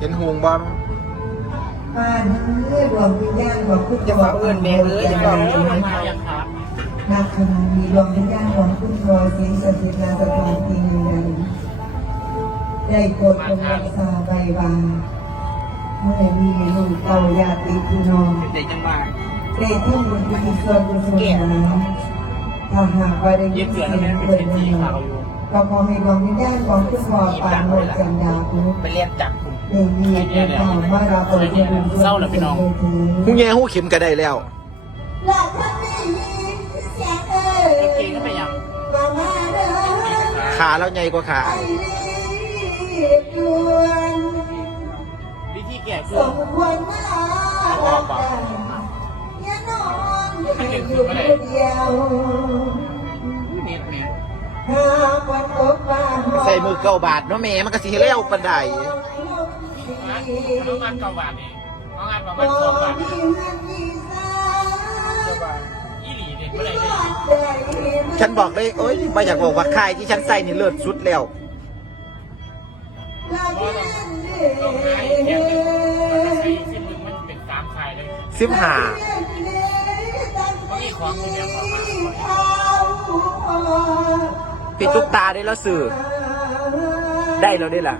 เห็นห่วงบอมบ้านเอ้ยดวงวิญญาณของคุณจะบอกเอื่นแม่เอ้ยจะบอกเอื่นแม่นักขณมีดวงวิญญาณของคุณพลอยสิงสถิตนาสถานที่นั้นได้โปรดจงรักษาใบบาเมื่อมีลูกเต่าญาติพี่น้องเด็กจังหวะได้ทุ่มบุญที่ส่วนกุศลนั้นถ้าหากว่าได้ยินเสียงเปิดเผยก็ขอให้ดวงวิญญาณของคุณพ่อปานโมจันดาคุณไปเรียนจับ คุณได้มีเป็นข่าวว่าเราเปิดเผยบุญส่วนกุศลหูแง่หูเข็มก็ได้แล้วหลักท่านได้ยินเสียงเอ่ยเก่งก็ไปยังมามาเด้อขาแล้วใหญ่กว่าขาวิธีแก่คืสอมควรมารักกันอย่านอนอยู่ผู้เดียวเน็ตแม่หากวันตกฟ้าใส่มือเก้าบาทเนาะแม่มันก็สิเลี้ยวปันได น้องงานเก่าบาทนี่น้องงานประมาณสองบาทมีเงินมีสายี่หลีเด็กเมื่อได้ฉัฉันบอกเลยโอ้ยไม่อยากบอกว่าค่ายที่ฉันใส่นี่เลิศสุดแล้วต้องหาอีกแค่หนึ่งมันใช้ชิ้นหนึ่งมันเป็นสามขายเลยซิมหาเมื่อกี้ของคุณเนี่ยของมาปิดทุกตาได้แล้วสื่อ ได้แล้วได้ล่ะ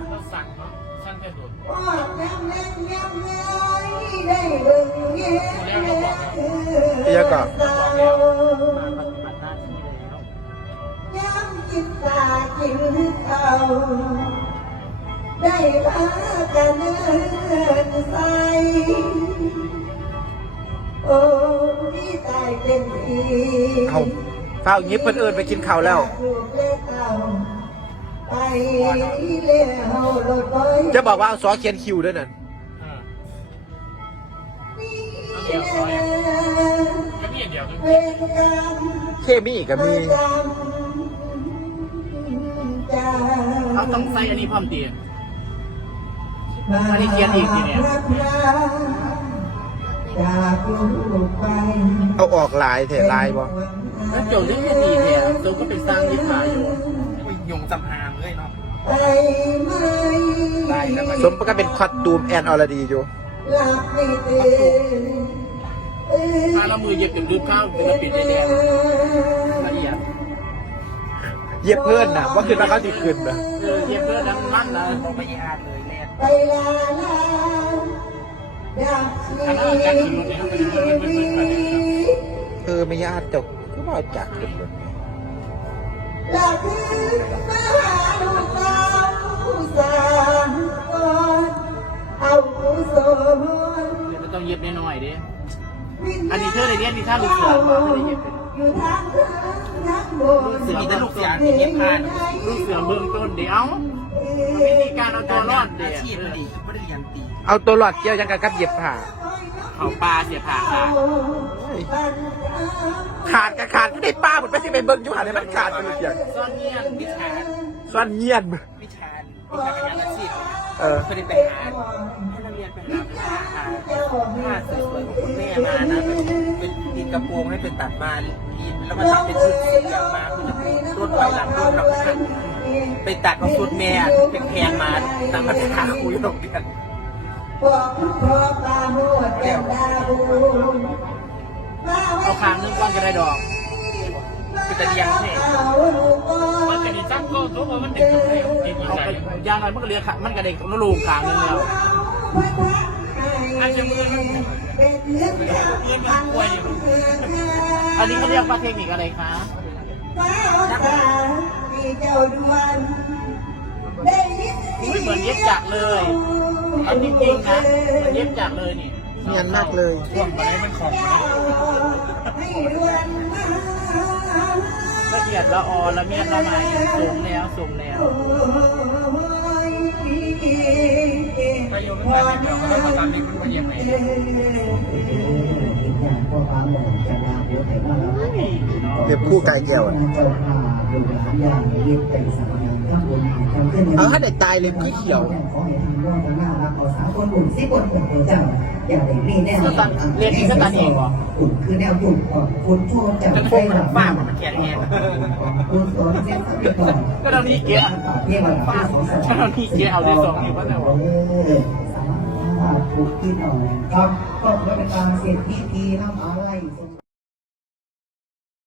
เดี๋ยวก่อนปฏิบัติหน้าที่แล้วย้ำกินตากินเขาได้พากันเดินใสโอ้ยตายเป็นทีเอาเฝ้ายิบเพิ่นเอิญไปกินข้าวแล้วไปแล้วรถไฟจะบอกว่าเอาซอเขียนคิวด้วยนั่น เดียวซอยก็มีเดียวคือเป็นกรรมเคมีก็มีเขาต้องใส่อันนี้พร้อมดีอันนี้เขียนอีกทีเนี่ยเอาออกลายเถอะลายบ่แล้วโจทย์เรื่องดีเนี่ยโจทย์ก็เป็นสร้างนิพาอยู่ยงจำหามเลยเนาะไปไหมได้แล้วมันสมก็เป็นคอสตูมแอนออรดีอยู่ ถ้าเรามือเย็บถึงรูปข้าวเป็นปิดได้แดงละเอียดเหยียบเพื่อนนะว่าขึ้นมาเขาสิขึ้นนะเออเย็บเพื่อดังมั่นนะต้องไปอ่านเลยแน่ไปลาลาดับขณะการขึ้นรถเนี่ยเขาเป็นเพื่อนเพื่อนเพื่อนกันเลยเออไม่ยากจบก็บ่จักขึ้นรถหลับคืนมาหาลูกเราสามคนเอาผู้สมเดี๋ยวมันต้องเย็บน้อยๆดิวิญญาณ อันนี้เธอในเรียนที่ท่าลูกเสือมาเธอได้เย็บเป็นอยู่ทางเธอทางบเสือมีแต่ลูกเสือที่เย็บผ่านลูกเสือเบื้องต้นเดี๋ยววิธีการเอาตัวรอดเดี๋ยวอาชีพมันดีไม่ได้เรียนตีเอาตัวหลอดเกี่ยวยังกับกับเหยียบผ่าเขาปลาเสียผ่าขาขาดกับขาดก็ได้ป้าหมดไปสิไปเบิ้งอยู่หันให้มันขาดไปเลยเพียงซ่อนเงียนวิชาซ่อนเงียนวิชาวิชาการอาชีพเออเคยได้ไปหาให้นักเรียนไปหาผ้าผ้าสว งคุณแม่มานะเป็นปีนกระโปรงให้เป็นตัดมาลีนแล้วก็ทำเป็นชุดสีเหลืองมาคือรุ่นไหวหลังรุ่นหลังหันไปตัดของชุดแม่เป็นแพงมาตามภาษาคุยโรงเรียนเอาคางนึงก้อนก็ได้ดอกคือจะเลี้ยงเอาลูกบอมันลจะมีจังก็ทุกคนมันเด็กกับใครดีดีเอาไปยางหน่อยมันก็เลี้ยงมันก็ได้นลูกคางนึงแล้วอาจจะมือมันเป็นเรื่ องเรียนมันป่วยอยู่อันนี้เขาเรียกว่าเทคนิคอะไรคะฟ้าตาที่เจ้าดวนได้ยินอุ้ยเหมือนเย็บจักรเลยเอาจริงๆนะเหมือนเย็บจักรเลยนี่เนียนมากเลยช่วงไปให้มันของนะให้ดวนมาละเอียดละออละเมียดละไมสูงแล้วสูงแล้ว ไปอยู่ไม่ได้เดี๋ยวเขาต้องมาตามเกมันมาเยี่ยมไหนเก็บคู่กายแก้วอะเอาให้ได้ตายเลยพี่เขียว คือแนวบุญของคุณโชคจากจะพวกมันฟ้ามันแข็งแรงคุณสอนเส้นสัมก็ตอนนี้เกียร์เรียกว่าฟ้าก็ตอนนี้เกียร์เอาได้สองนิ้วก็แล้วสาขาดถูกที่หน่อยครับก็เพื่อเป็นการเสร็จพิธีน้ำเอา